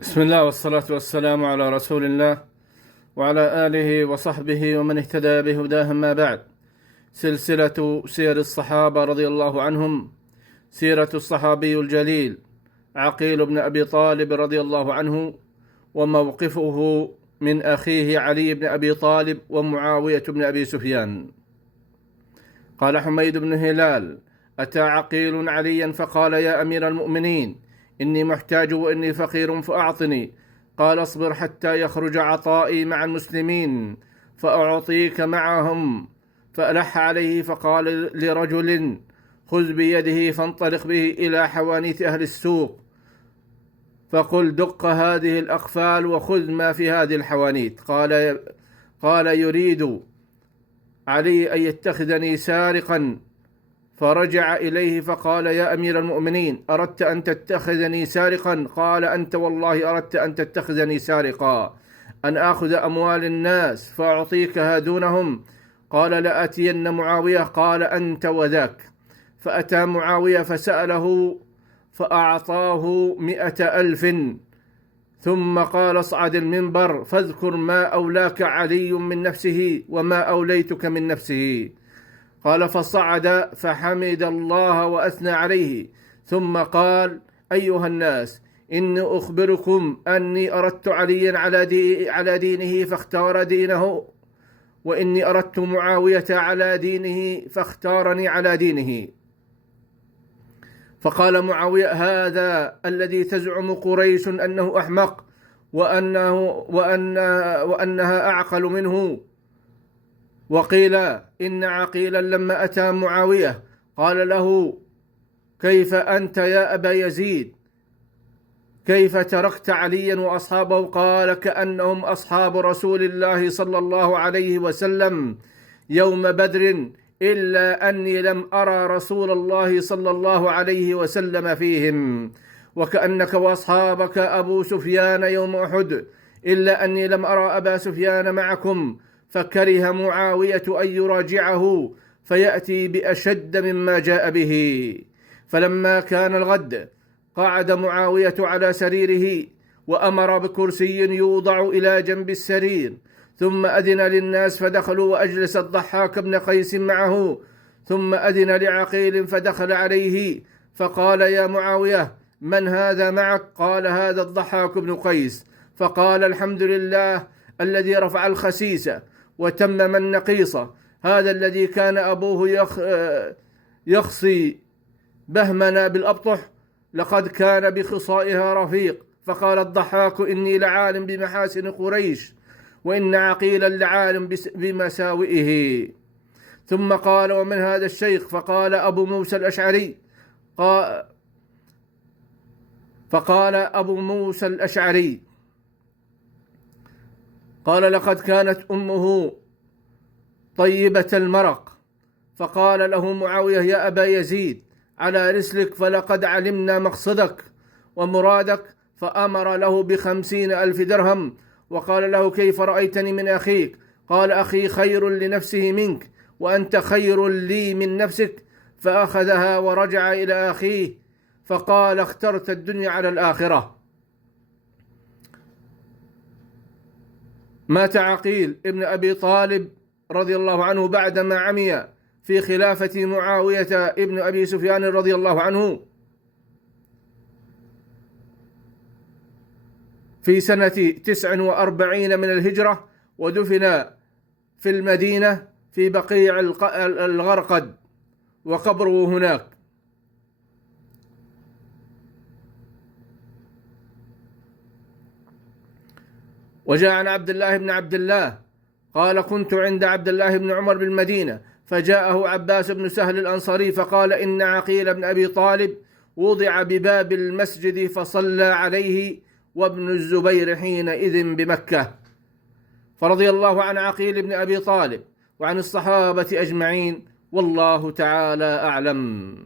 بسم الله والصلاة والسلام على رسول الله وعلى آله وصحبه ومن اهتدى بهداه، ما بعد. سلسلة سير الصحابة رضي الله عنهم، سيرة الصحابي الجليل عقيل بن أبي طالب رضي الله عنه، وموقفه من أخيه علي بن أبي طالب ومعاوية بن أبي سفيان. قال حميد بن هلال: أتى عقيل عليا فقال: يا أمير المؤمنين، إني محتاج وإني فقير فأعطني. قال: اصبر حتى يخرج عطائي مع المسلمين فأعطيك معهم. فألح عليه فقال لرجل: خذ بيده فانطلق به إلى حوانيت أهل السوق، فقل: دق هذه الأقفال وخذ ما في هذه الحوانيت. قال: يريد علي أن يتخذني سارقا. فرجع إليه فقال: يا أمير المؤمنين، أردت أن تتخذني سارقا؟ قال: أنت والله أردت أن تتخذني سارقا، أن آخذ أموال الناس فأعطيكها دونهم. قال: لآتين معاوية. قال: أنت وذاك. فأتى معاوية فسأله فأعطاه 100,000، ثم قال: اصعد المنبر فاذكر ما أولاك علي من نفسه وما أوليتك من نفسه. قال: فصعد فحمد الله وأثنى عليه، ثم قال: أيها الناس، إني أخبركم أني أردت عليا على دينه فاختار دينه، وإني أردت معاوية على دينه فاختارني على دينه. فقال معاوية: هذا الذي تزعم قريش أنه أحمق وأنها أعقل منه. وقيل إن عقيلا لما أتى معاوية قال له: كيف أنت يا أبا يزيد؟ كيف تركت عليا وأصحابه؟ قال: كأنهم أصحاب رسول الله صلى الله عليه وسلم يوم بدر، إلا أني لم أرى رسول الله صلى الله عليه وسلم فيهم، وكأنك وأصحابك أبو سفيان يوم أحد، إلا أني لم أرى أبا سفيان معكم. فكره معاوية أن يراجعه فيأتي بأشد مما جاء به. فلما كان الغد قعد معاوية على سريره، وأمر بكرسي يوضع إلى جنب السرير، ثم أذن للناس فدخلوا، وأجلس الضحاك بن قيس معه، ثم أذن لعقيل فدخل عليه فقال: يا معاوية، من هذا معك؟ قال: هذا الضحاك بن قيس. فقال: الحمد لله الذي رفع الخسيسة وتمم النقيصة، هذا الذي كان أبوه يخصي بهمنا بالأبطح، لقد كان بخصائها رفيق. فقال الضحاك: إني لعالم بمحاسن قريش، وإن عقيلا لعالم بمساوئه. ثم قال: ومن هذا الشيخ؟ فقال: أبو موسى الأشعري. فقال أبو موسى الأشعري: قال: لقد كانت أمه طيبة المرق. فقال له معاوية: يا أبا يزيد، على رسلك، فلقد علمنا مقصدك ومرادك. فأمر له ب50,000 درهم، وقال له: كيف رأيتني من أخيك؟ قال: أخي خير لنفسه منك، وأنت خير لي من نفسك. فأخذها ورجع إلى أخيه فقال: اخترت الدنيا على الآخرة. مات عقيل ابن أبي طالب رضي الله عنه بعدما عمي في خلافة معاوية ابن أبي سفيان رضي الله عنه في سنة 49 من الهجرة، ودفن في المدينة في بقيع الغرقد، وقبره هناك. وجاء عن عبد الله بن عبد الله قال: كنت عند عبد الله بن عمر بالمدينة، فجاءه عباس بن سهل الأنصاري فقال: إن عقيل بن أبي طالب وضع بباب المسجد فصلى عليه وابن الزبير حينئذ بمكة. فرضي الله عن عقيل بن أبي طالب وعن الصحابة أجمعين، والله تعالى أعلم.